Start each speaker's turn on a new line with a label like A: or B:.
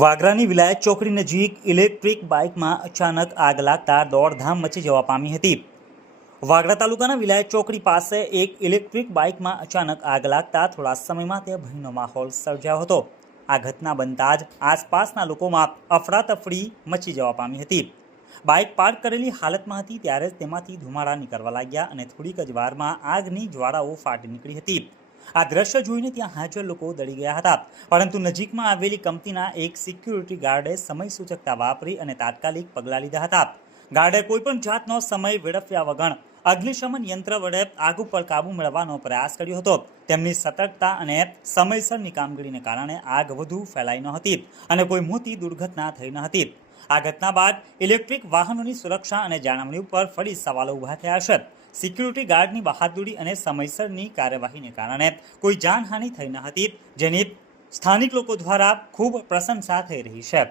A: વાગરાની વિલાયત ચોકડી નજીક ઇલેક્ટ્રિક બાઇકમાં અચાનક આગ લાગતા દોડધામ મચી જવા પામી હતી. વાગરા તાલુકાના વિલાયત ચોકડી પાસે એક ઇલેક્ટ્રિક બાઇકમાં અચાનક આગ લાગતા થોડા સમયમાં તે ભયનો માહોલ સર્જાયો હતો. આ ઘટના બનતા જ આસપાસના લોકોમાં અફરાતફરી મચી જવા પામી હતી. બાઇક પાર્ક કરેલી હાલતમાં હતી ત્યારે જ તેમાંથી ધુમાડા નીકળવા લાગ્યા અને થોડીક જ વારમાં આગની જ્વાળાઓ ફાટી નીકળી હતી. આ દ્રશ્ય જોઈને ત્યાં હાજર લોકો દળી ગયા હતા. પરંતુ નજીકમાં આવેલી કંપનીના એક સિક્યુરિટી ગાર્ડે સમય સૂચકતા વાપરી અને તાત્કાલિક પગલાં લીધા હતા. ગાર્ડે કોઈપણ જાતનો સમય વેડફ્યા વગર અગ્નિશમન યંત્ર વડે આગ ઉપર કાબુ મેળવવાનો પ્રયાસ કર્યો હતો. તેમની સતર્કતા અને સમયસરની કામગીરીને કારણે આગ વધુ ફેલાઈ ન હતી અને કોઈ મોટી દુર્ઘટના થઈ ન હતી. આ ઘટના બાદ ઇલેક્ટ્રિક વાહનોની સુરક્ષા અને જાળવણી ઉપર ફરી સવાલો ઊભા થયા છે. સિક્યુરિટી ગાર્ડની બહાદુરી અને સમયસરની કાર્યવાહીને કારણે કોઈ જાનહાનિ થઈ ન હતી, જેની સ્થાનિક લોકો દ્વારા ખૂબ પ્રશંસા થઈ રહી છે.